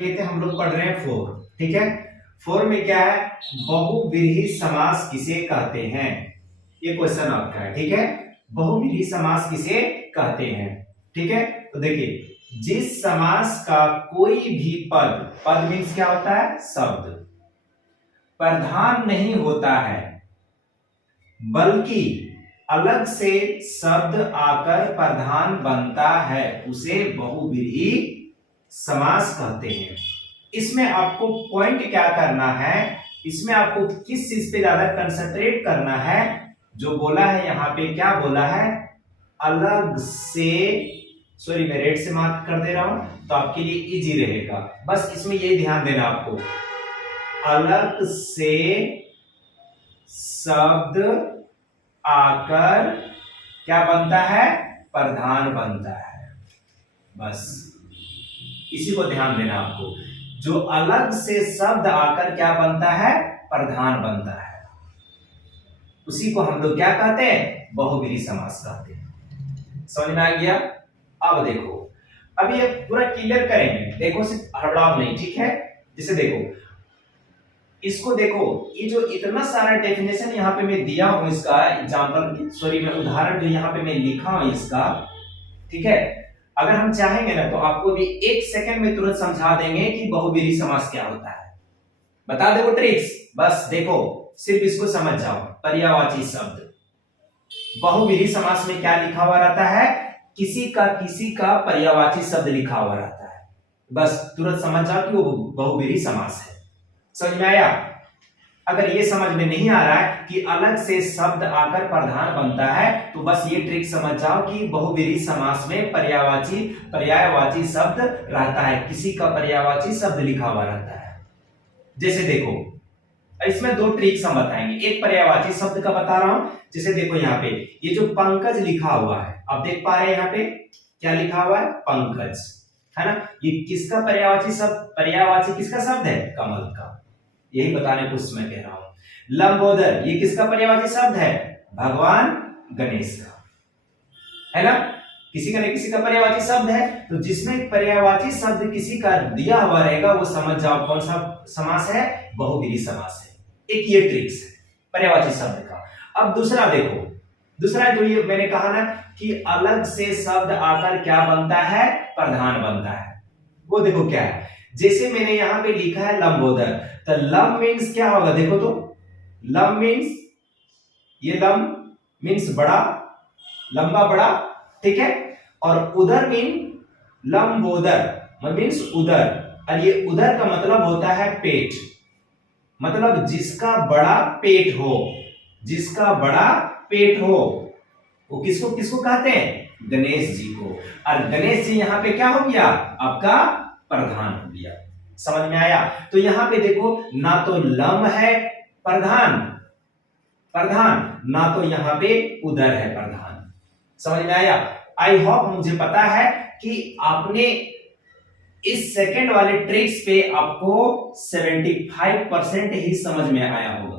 कहते हैं हम लोग पढ़ रहे हैं फोर। ठीक है, फोर में क्या है, बहुव्रीहि समास किसे कहते हैं, ये क्वेश्चन आपका है। ठीक है, बहुव्रीहि समास किसे कहते हैं। ठीक है, तो देखिए, जिस समास का कोई भी पद, पद मीन्स क्या होता है, शब्द, प्रधान नहीं होता है बल्कि अलग से शब्द आकर प्रधान बनता है, उसे बहुव्रीहि समास कहते हैं। इसमें आपको पॉइंट क्या करना है, इसमें आपको किस चीज पे ज्यादा कंसंट्रेट करना है, जो बोला है यहां पे, क्या बोला है, अलग से, सॉरी मैं रेड से मार्क कर दे रहा हूं तो आपके लिए इजी रहेगा, बस इसमें ये ध्यान देना आपको, अलग से शब्द आकर क्या बनता है, प्रधान बनता है, बस इसी को ध्यान देना आपको, जो अलग से शब्द आकर क्या बनता है, प्रधान बनता है, उसी को हम लोग क्या कहते हैं, बहुव्रीहि समास कहते हैं। समझ में आ गया। अब देखो, अब ये पूरा क्लियर करेंगे, देखो सिर्फ हड़बड़ाओ नहीं, ठीक है। जैसे देखो, इसको देखो, ये जो इतना सारा डेफिनेशन यहाँ पे मैं दिया हूं, इसका एग्जांपल, सॉरी मैं उदाहरण जो यहाँ पे मैं लिखा हूं इसका, ठीक है, अगर हम चाहेंगे ना तो आपको भी एक सेकंड में तुरंत समझा देंगे कि बहुव्रीहि समास क्या होता है, बता दे वो ट्रिक्स, बस देखो सिर्फ इसको समझ जाओ। पर्यायवाची शब्द, बहुव्रीहि समास में क्या लिखा हुआ रहता है, किसी का पर्यायवाची शब्द लिखा हुआ रहता है, बस तुरंत समझ जाओ कि वो बहुव्रीहि समास है। समझ में आया। अगर ये समझ में नहीं आ रहा है कि अलग से शब्द आकर प्रधान बनता है, तो बस ये ट्रिक समझ जाओ कि बहुव्रीहि समास में पर्यायवाची शब्द रहता है, किसी का पर्यायवाची शब्द लिखा हुआ रहता है। जैसे देखो, इसमें दो ट्रिक्स हम बताएंगे, एक पर्यायवाची शब्द का बता रहा हूं, जैसे देखो यहाँ पे ये जो पंकज लिखा हुआ है, आप देख पा रहे हैं यहाँ पे क्या लिखा हुआ है, पंकज, है ना, ये किसका पर्यायवाची शब्द, पर्यायवाची किसका शब्द है, कमल का, यही बताने को मैं कह रहा हूं। लंबोदर, ये किसका पर्यायवाची शब्द है, भगवान गणेश का, है ना, किसी का न किसी का पर्यायवाची शब्द है, तो जिसमें पर्यायवाची शब्द किसी का दिया हुआ रहेगा वो समझ जाओ कौन सा समास है, बहुव्रीहि समास है। एक ये ट्रिक्स है पर्यायवाची शब्द का। अब दूसरा देखो, दूसरा जो ये मैंने कहा ना कि अलग से शब्द आकर क्या बनता है, प्रधान बनता है, वो देखो क्या है, जैसे मैंने यहां पे लिखा है लंबोदर, तो लंब मीन्स क्या होगा, देखो तो, लंब मीन्स, ये लंब मीन्स बड़ा, लंबा बड़ा, ठीक है, और उदर मीन, लंबोदर मीन्स उदर, और ये उदर का मतलब होता है पेट, मतलब जिसका बड़ा पेट हो, जिसका बड़ा पेट हो, वो किसको किसको कहते हैं, गणेश जी को, और गणेश जी यहाँ पे क्या हो गया, आपका प्रधान हो गया। समझ में आया। तो यहाँ पे देखो, ना तो लम है प्रधान, ना तो यहाँ पे उदर है प्रधान। समझ में आया। आई होप, मुझे पता है कि आपने इस सेकंड वाले ट्रिक्स पे आपको 75% ही समझ में आया होगा,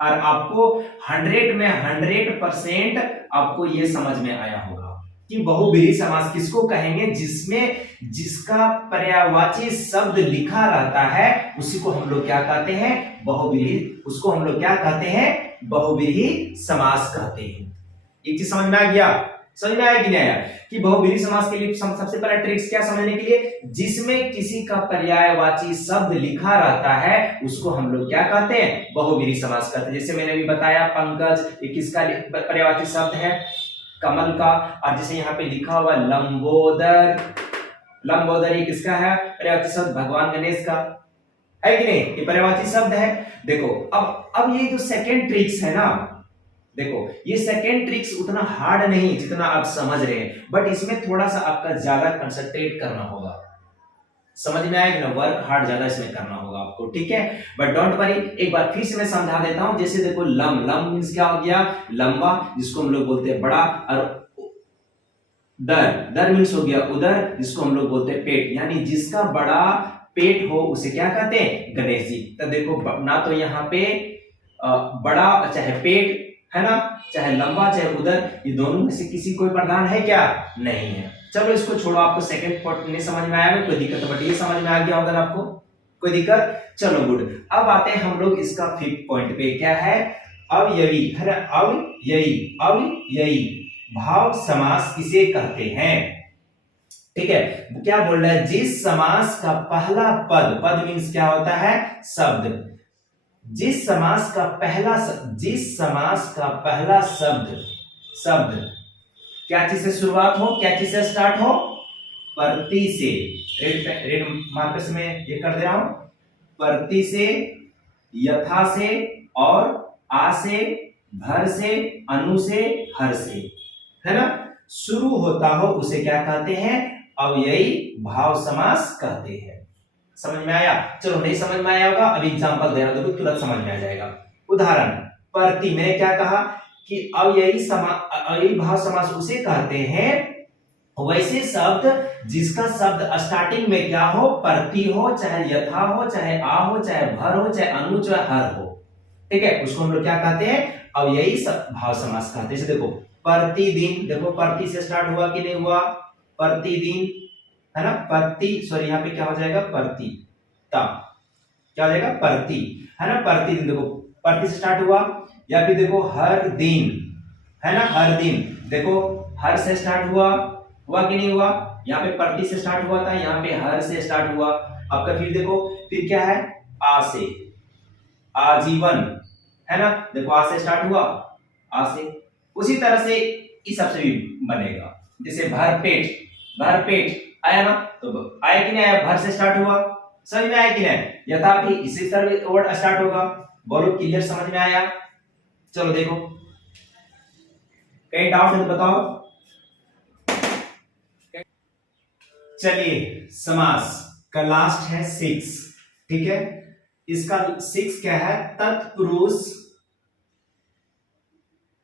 और आपको 100 में 100% आपको यह समझ में आया होगा कि बहुव्रीहि समास किसको कहेंगे, जिसमें जिसका पर्यायवाची शब्द लिखा रहता है उसी को हम लोग क्या कहते हैं, बहुव्रीहि, उसको हम लोग क्या कहते हैं, बहुव्रीहि समास कहते हैं। एक चीज समझ में आ गया, समझ में आया कि नहीं आया, कि बहुव्रीहि समास के लिए सबसे पहला ट्रिक्स क्या समझने के लिए, जिसमें किसी का पर्यायवाची शब्द लिखा रहता है उसको हम लोग क्या कहते हैं, बहुव्रीहि समास कहते हैं। जैसे मैंने अभी बताया पंकज, ये किसका पर्यायवाची शब्द है, कमल का, और जैसे यहाँ पे लिखा हुआ लंबोदर, लंबोदर ये किसका है, पर्यायवाची शब्द भगवान गणेश का, है कि नहीं, ये पर्यायवाची शब्द है। देखो अब ये जो सेकेंड ट्रिक्स है ना, देखो ये सेकेंड ट्रिक्स उतना हार्ड नहीं जितना आप समझ रहे हैं, बट इसमें थोड़ा सा आपका ज्यादा कंसंट्रेट करना होगा, समझ में आएगा ना, वर्क हार्ड ज्यादा इसमें करना होगा आपको, ठीक है, बट डोंट वरी, एक बार फिर से मैं समझा देता हूं। जैसे देखो, लम, लम मींस क्या हो गया, लंबा, जिसको हम लोग बोलते हैं बड़ा, और दर, दर मींस हो गया उदर, जिसको हम लोग बोलते हैं पेट, यानी जिसका बड़ा पेट हो उसे क्या कहते हैं, गणेश जी। तो देखो, ना तो यहाँ पे बड़ा चाहे पेट है ना, चाहे लंबा चाहे उदर, ये दोनों में से किसी कोई प्रधान है क्या, नहीं है, चलो इसको छोड़ो, आपको सेकंड पार्ट नहीं समझ में आया, कोई दिक्कत, बट ये समझ में आ गया होगा आपको, कोई दिक्कत? चलो गुड। अब आते हैं हम लोग इसका फिफ्थ पॉइंट पे, क्या है? अवयवी है ना, अवयवी, अवयवी भाव समास किसे कहते हैं? ठीक है, क्या बोल रहा है? जिस समास का पहला पद, पद मीन्स क्या होता है? शब्द। जिस समास का पहला शब्द क्या चीज से शुरुआत हो, क्या चीज से स्टार्ट हो? प्रति से, रेड मार्कर से मैं ये कर दे रहा हूं, प्रति से, यथा से, और आ से, भर से, अनु से, हर से, है ना, शुरू होता हो उसे क्या कहते हैं? अव्ययी भाव समास कहते हैं। समझ में आया? चलो नहीं समझ में आया होगा, अभी एग्जांपल दे रहा हूं, देखो तुरंत समझ में आ जाएगा। उदाहरण, प्रति, मैंने क्या कहा कि अव्ययी भाव समास उसे कहते हैं वैसे शब्द जिसका शब्द स्टार्टिंग में क्या हो? प्रति हो, चाहे यथा हो, चाहे आ हो, चाहे भर हो, चाहे अनु, चाहे हर हो। ठीक है, उसको हम लोग क्या कहते हैं? अव्ययी भाव समास कहते हैं। देखो प्रतिदिन, देखो प्रति से स्टार्ट हुआ कि नहीं हुआ? प्रतिदिन, है ना, प्रति, सॉरी यहाँ पे क्या हो जाएगा? प्रति, क्या हो जाएगा? प्रति, है ना, प्रतिदिन, देखो प्रति से स्टार्ट हुआ। या फिर देखो हर दिन, है ना, हर दिन, देखो हर से स्टार्ट हुआ कि नहीं हुआ? यहाँ पे प्रति से स्टार्ट हुआ था, यहाँ पे हर से स्टार्ट हुआ। आपका फिर देखो, फिर क्या है? आ से, आजीवन, है ना, देखो आ से स्टार्ट हुआ, आ से। उसी तरह से इस सब से भी बनेगा। जैसे भरपेट, भरपेट आया ना, तो आया कि नहीं आया? भर से स्टार्ट हुआ, समझ में आया कि नहीं? यथा भी इसी तरह वर्ड स्टार्ट होगा। बोलो क्लियर, समझ में आया? चलो देखो, कहीं डाउट है तो बताओ। चलिए समास का लास्ट है 6, ठीक है, इसका 6 क्या है? तत्पुरुष,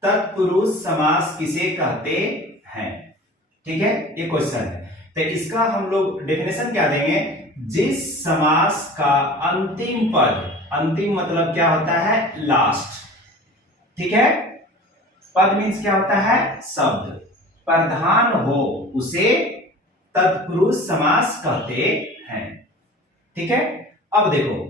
तत्पुरुष समास किसे कहते हैं? ठीक है, ये क्वेश्चन है। तो इसका हम लोग डेफिनेशन क्या देंगे? जिस समास का अंतिम पद, अंतिम मतलब क्या होता है? लास्ट, ठीक है, पद मीन्स क्या होता है? शब्द, प्रधान हो उसे तत्पुरुष समास कहते हैं। ठीक है, अब देखो,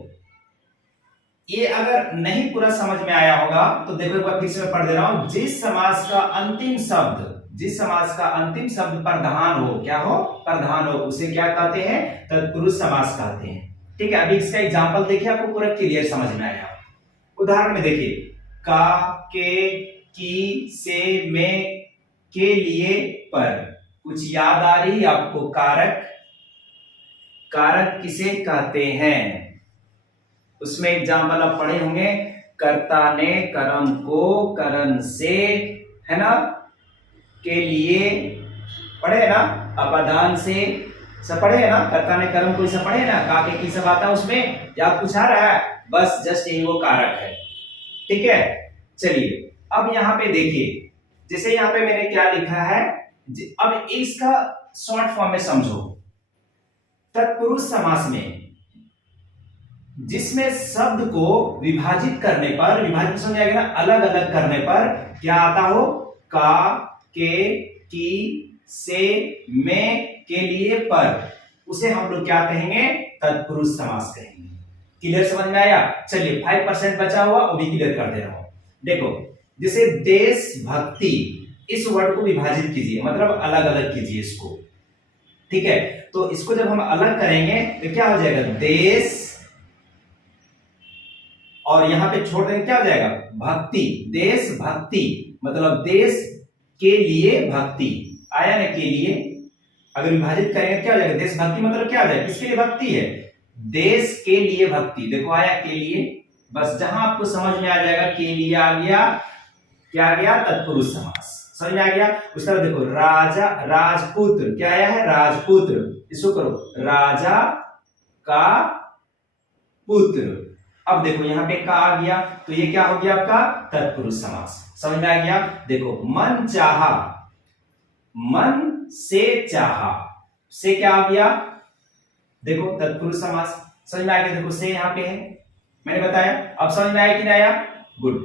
ये अगर नहीं पूरा समझ में आया होगा तो देखो एक बार फिर से मैं पढ़ दे रहा हूं। जिस समास का अंतिम शब्द, जिस समास का अंतिम शब्द प्रधान हो, क्या हो? प्रधान हो, उसे क्या कहते हैं? तत्पुरुष समास कहते हैं। ठीक है, अभी इसका एग्जांपल देखिए, आपको पूरा क्लियर समझ में आया। उदाहरण में देखिए, का, के, की, से, में, के लिए, पर, कुछ याद आ रही आपको? कारक, कारक किसे कहते हैं? उसमें एग्जाम्पल आप पढ़े होंगे, कर्ता ने कर्म को करण से, है ना, के लिए, पढ़े है ना, अपादान से, सब पढ़े है ना, कर्ता ने कर्म को, सब पढ़े है ना, का के की सब आता है उसमें, याद कुछ आ रहा है? बस जस्ट यही वो कारक है। ठीक है, चलिए अब यहां पे देखिए, जैसे यहां पे मैंने क्या लिखा है, अब इसका शॉर्ट फॉर्म में समझो। तत्पुरुष समास में जिसमें शब्द को विभाजित करने पर, विभाजित समझ आएगा ना, अलग अलग करने पर क्या आता हो? का, के, की, से, में, के लिए, पर, उसे हम लोग क्या कहेंगे? तत्पुरुष समास कहेंगे। क्लियर, समझ में आया? चलिए 5% बचा हुआ, वो भी क्लियर कर दे रहा हूं। देखो, जैसे देशभक्ति, इस वर्ड को विभाजित कीजिए, मतलब अलग अलग कीजिए इसको। ठीक है, तो इसको जब हम अलग करेंगे तो क्या हो जाएगा? देश, और यहां पे छोड़ देंगे, क्या हो जाएगा? भक्ति, देशभक्ति, मतलब देश के लिए भक्ति आया ना, के लिए। अगर विभाजित करेंगे क्या हो जाएगा? देशभक्ति मतलब क्या हो जाएगा? किसके लिए भक्ति है? देश के लिए भक्ति, देखो आया के लिए। बस जहां आपको समझ में आ जाएगा के लिए आ गया, क्या आ गया? तत्पुरुष समास। समझ में आ गया? उस तरह देखो, राजा, राजपुत्र, क्या आया है? राजपुत्र, इसको करो, राजा का पुत्र। अब देखो यहाँ पे का आ गया, तो ये क्या हो गया आपका? तत्पुरुष समास। समझ में आ गया? देखो, मन चाहा, मन से चाहा, से क्या आ गया? देखो तत्पुरुष समास। समझ में आ गया? देखो से यहाँ पे है, मैंने बताया। अब समझ में आया कि नहीं आया? गुड।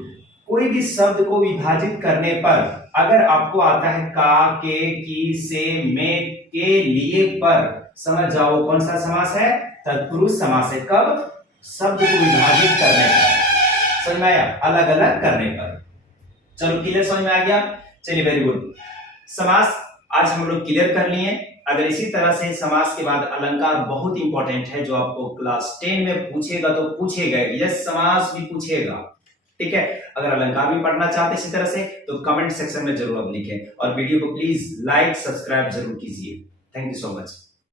कोई भी शब्द को विभाजित करने पर अगर आपको आता है का, के, की, से, में, के, लिए, पर, समझ जाओ कौन सा समास है, तत्पुरुष समास है। कब? शब्द को विभाजित करने पर। समझ में आया? अलग अलग करने पर। चलो क्लियर, समझ में आ गया? चलिए वेरी गुड। समास आज हम लोग क्लियर कर लिए। अगर इसी तरह से समास के बाद अलंकार बहुत इंपॉर्टेंट है, जो आपको क्लास 10 में पूछेगा तो पूछेगा, यस समास भी पूछेगा, ठीक है। अगर अलंकार भी पढ़ना चाहते इसी तरह से तो कमेंट सेक्शन में जरूर आप लिखें, और वीडियो को प्लीज लाइक सब्सक्राइब जरूर कीजिए। Thank you so much.